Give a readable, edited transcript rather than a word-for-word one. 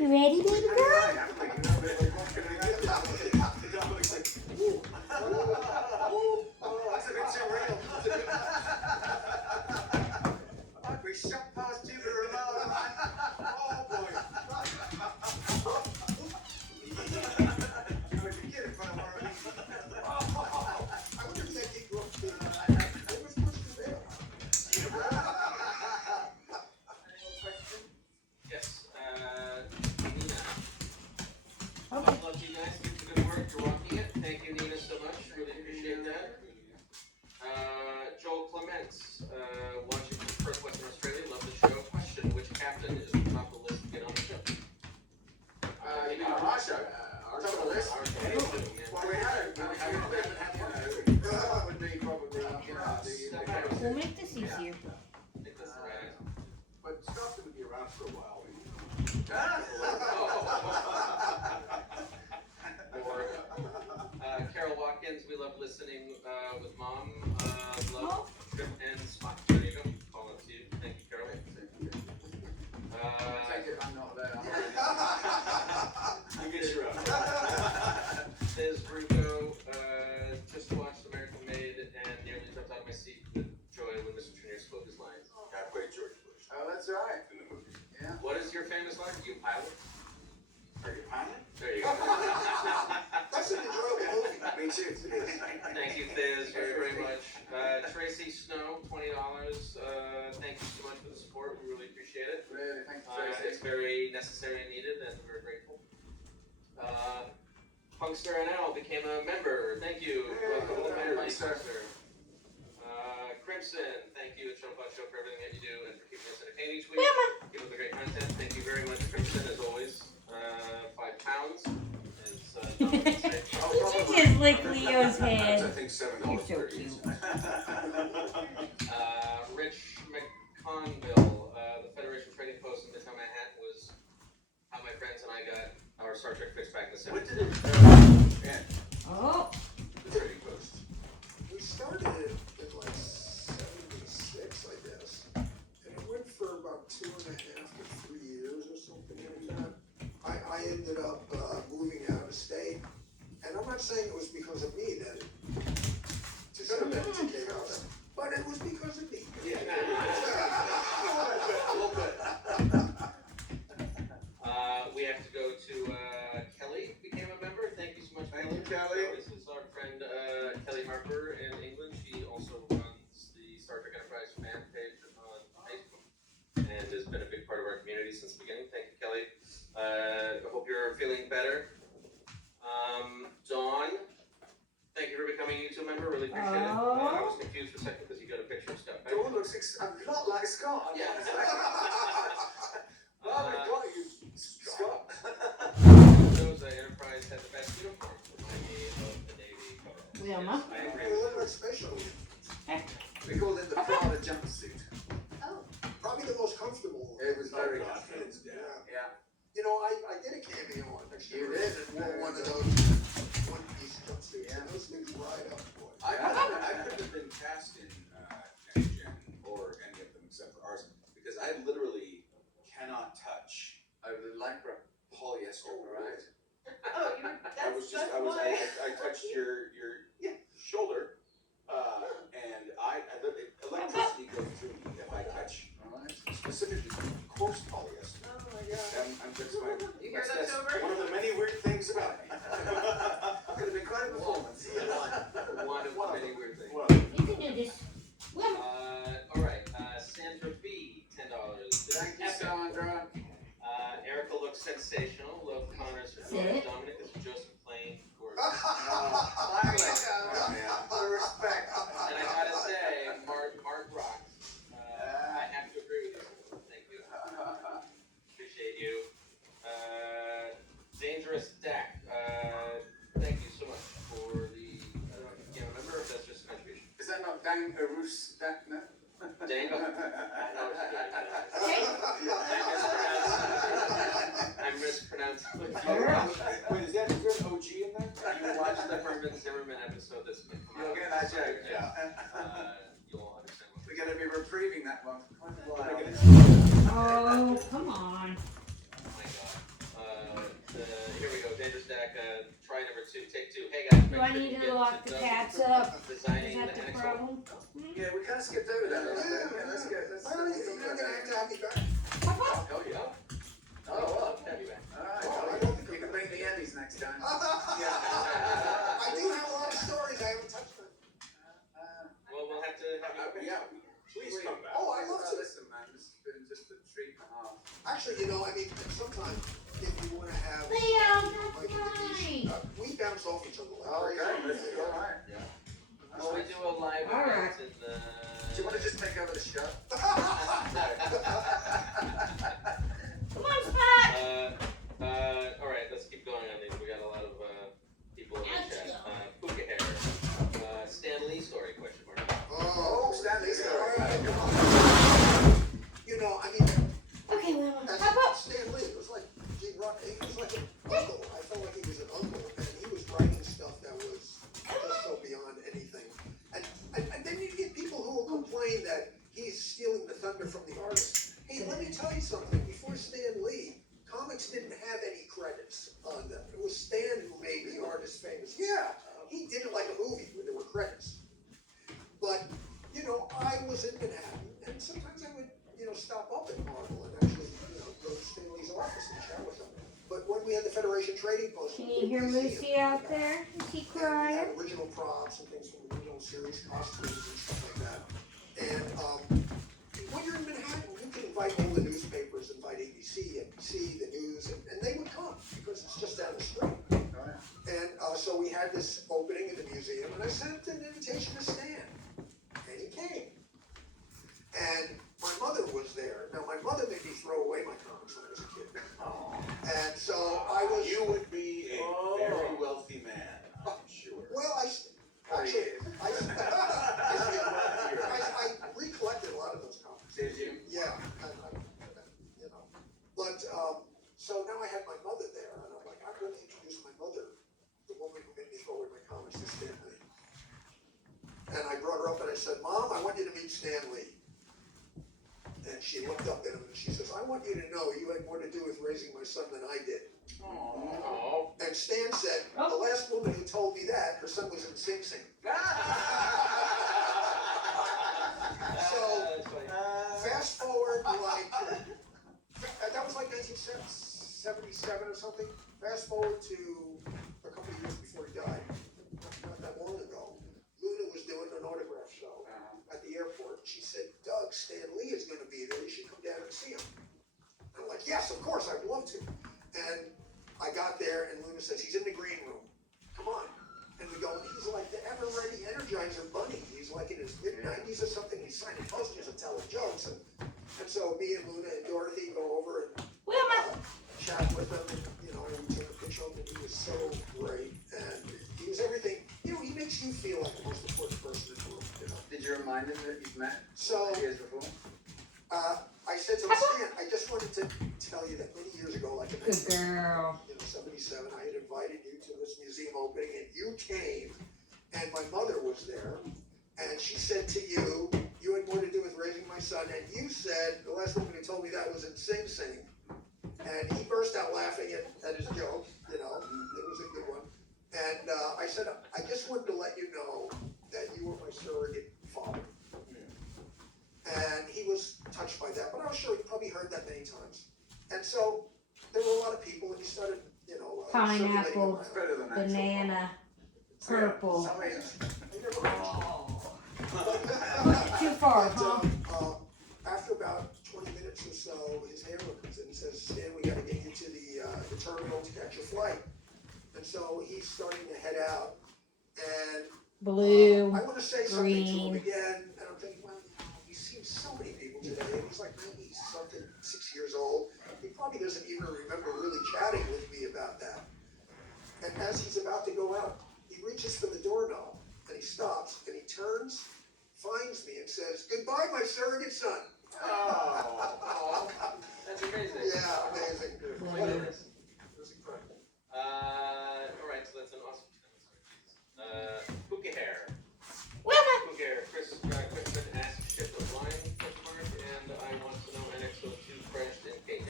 You ready, baby girl? That's a bit too real. We shot past Jupiter and Mars. Oh boy. Get in front of one of these. I wonder if that did go up to the Yes, Nina. I love you guys. Keep the good work. You're rocking it. Thank you, Nina, so much. Really appreciate that. Joel Clements, watching from Perth, Western Australia. Love the show. Question: which captain is on top of the list to get on the show? you mean on our show? On top of the list? Our show. Well, we haven't had one. That would be probably, We'll make this easier. I think that's the right answer. but Scott's going to be around for a while. Carol Watkins, we love listening with Mom. Love Trip and Spot. There you go. Call up to you. Thank you, Carol. Take it, I'm not there. I get you up. Says Bruco, just watched American Made and nearly jumped out of my seat with joy when Mr. Trenier spoke his lines. Halfway George Bush. Oh, that's right. In the movie. Yeah. What is your famous line? You pilot? Are you pilot? There you go. That's an enjoyable movie. Me too. Thank you, Thiz, very much. Tracy Snow, $20. Thank you so much for the support. We really appreciate it. Really, thank you, It's very necessary and needed, and we're grateful. Punkster NL became a member. Thank you. Welcome to the family, Punkster. Crimson, thank you at Showpod Show for everything that you do and for keeping us entertained each week. Keep up the great content. Thank you very much, Crimson, as always. 5 pounds. Is, Did you just lick Leo's I head? think You're so $7.30. cute. Rich McConville, the Federation Trading Post in Midtown Manhattan was how my friends and I got our Star Trek fix back in the 70s. When did it end? Oh, The Trading Post. We started it in like 76, I guess. And it went for about 2.5 to 3 years or something like that. I ended up moving out of state. And I'm not saying it was because of me that it just came out. But it was because of me. Yeah. A little bit. We have to go to Kelly became a member. Thank you so much, Thank you, Kelly. This is our friend Kelly Harper in England. She also runs the Star Trek Enterprise fan page on Facebook and has been a big part of our community since the beginning. Thank you, Kelly. I hope you're feeling better. Dawn, thank you for becoming a YouTube member. Really appreciate it. I was confused for a second because you got a picture of Scott. Dawn looks a lot like Scott. Yeah. Well, we got you, Scott. Shows that Enterprise had the best uniforms. Remind me of the Navy coveralls. Wilma? I Hey, agree. a little bit special. We called it the Prada jumpsuit. Oh. Probably the most comfortable. It was very comfortable. Yeah. You know, I did a cameo on it. You did? And wore one of those one-piece jumpsuits. Yeah. And those things ride up, boy. I couldn't have been cast in Next Gen or any of them except for ours because I literally cannot touch Lycra. polyester. Right. Oh, I touched your shoulder, and electricity goes through me if I touch specifically coarse polyester. Oh my god. That's my. You hear that, Tober? One of the many weird things about me. Could have been quite a performance. One of the many weird things. you can do this. All right. Sandra B, $10. Thank you, Sandra. Erica looks sensational. Love Connor's for Sit. Dominic is Joseph Plain. Gorgeous. There you go. The respect. And I gotta say, Mark rocks. I have to agree with you. Thank you. Appreciate you. Dangerous Dak. Thank you so much for the. I don't know if you can remember if that's just a contribution. Is that not Dan Arus? No? Dango. I'm mispronouncing. Wait, is there an OG in there? You watched the Herman Zimmerman episode that's been coming out. You'll get that joke, yeah. You'll understand what We're going to be reprieving that one. Oh, come on. Oh my god. Vanderstack, try number 2, take 2. Hey guys, Do make I sure need you to get lock to the cats up? Is designing that the the axle. problem? Yeah, we kind of skipped over that a little bit. Yeah, let's get. Well, you're gonna have to have me back. Oh, yeah. Oh, well. Love to have you back. All right, Oh, I well, don't think you can bring the Emmys next time. I do have a lot of stories I haven't touched on. Well, we'll have to have you back. Yeah, please come back. Oh, I love to. Listen, man, this has been just a treat and a half. Actually, I mean, sometimes if you want to have Leo, like that's a nice. we bounce off each other like Oh, crazy. okay, this is all right. Well, we do a live All right. event in the... Do you want to just take over the show? Come on, Spot. Alright, let's keep going on these. We got a lot of people in the Let's chat. go. Puka hair. Stan Lee story, question mark. Oh, Stanley's yeah, story. all right, come on. I mean, Okay, Wilma. as How about Stan Lee, it was like he was like an uncle. I felt like he was an uncle, and he was writing stuff that was just so beyond anything. And then you get people who will complain that he's stealing the thunder from the artist. Hey, let me tell you something. Before Stan Lee, comics didn't have any credits on them. It was Stan who made the artist famous. Yeah, he did it like a movie where there were credits. But, I was in Manhattan, and sometimes I would, stop up at Marvel and actually, go to Stan Lee's office and chat with him. But when we had the Federation Trading Post, Can you hear Lucy out there? Is he we crying? had original props and things from the original series, costumes and stuff like that. And when you're in Manhattan, you can invite all the newspapers, invite ABC, NBC, the news, and they would come because it's just down the street. And so we had this opening in the museum, and I sent an invitation to Stan, and he came. And my mother was there. Now, my mother made me throw away my comics when I was a kid. And so I was... You would be a very wealthy man, I'm sure. Well, I recollected a lot of those comics. Did you? Yeah, But, so now I had my mother there, and I'm like, I'm going to introduce my mother, the woman who made me throw away my comics, to Stan Lee. And I brought her up and I said, Mom, I want you to meet Stan Lee. And she looked up at him and she says, I want you to know you had more to do with raising my son than I did. Oh. And Stan said, the last woman who told me that, her son was in Sing Sing. So, fast forward, that was like 1977 or something. Fast forward to a couple of years before he died, not that long ago. Luna was doing an autograph show at the airport. She said, Doug, Stan Lee is going to be there. You should come down and see him. I'm like, yes, of course, I'd love to. And I got there, and Luna says, he's in the green room. Come on. And we go, he's like the ever-ready Energizer Bunny. He's like in his mid-90s or something. He's signing posters and telling jokes. And so me and Luna and Dorothy go over and chat with him. And, and we took a picture of him. He was so great. And he was everything. He makes you feel like the most important person in the room. Did you remind him that you've met So, years before? I said to him, Stan, I just wanted to tell you that many years ago, like in Good girl. 77, I had invited you to this museum opening, and you came, and my mother was there, and she said to you, you had more to do with raising my son, and you said, the last woman who told me that was in Sing Sing, and he burst out laughing at his joke, it was a good one, and I said, I just wanted to let you know that you were my surrogate father. And he was touched by that, but I was sure he probably heard that many times. And so there were a lot of people, and he started, Pineapple, It's better than actual banana, purple. Oh, yeah. Too far, huh? After about 20 minutes or so, his handler comes in and says, Stan, we gotta get you to the terminal to catch your flight. And so he's starting to head out, and Blue, I want to say something to him green. again, and I'm thinking, well, he's seen so many people today, and he's like 90-something, 6 years old. He probably doesn't even remember really chatting with me about that. And as he's about to go out, he reaches for the doorknob, and he stops, and he turns, finds me, and says, goodbye, my surrogate son. Oh, that's amazing. Yeah, amazing. Oh my goodness.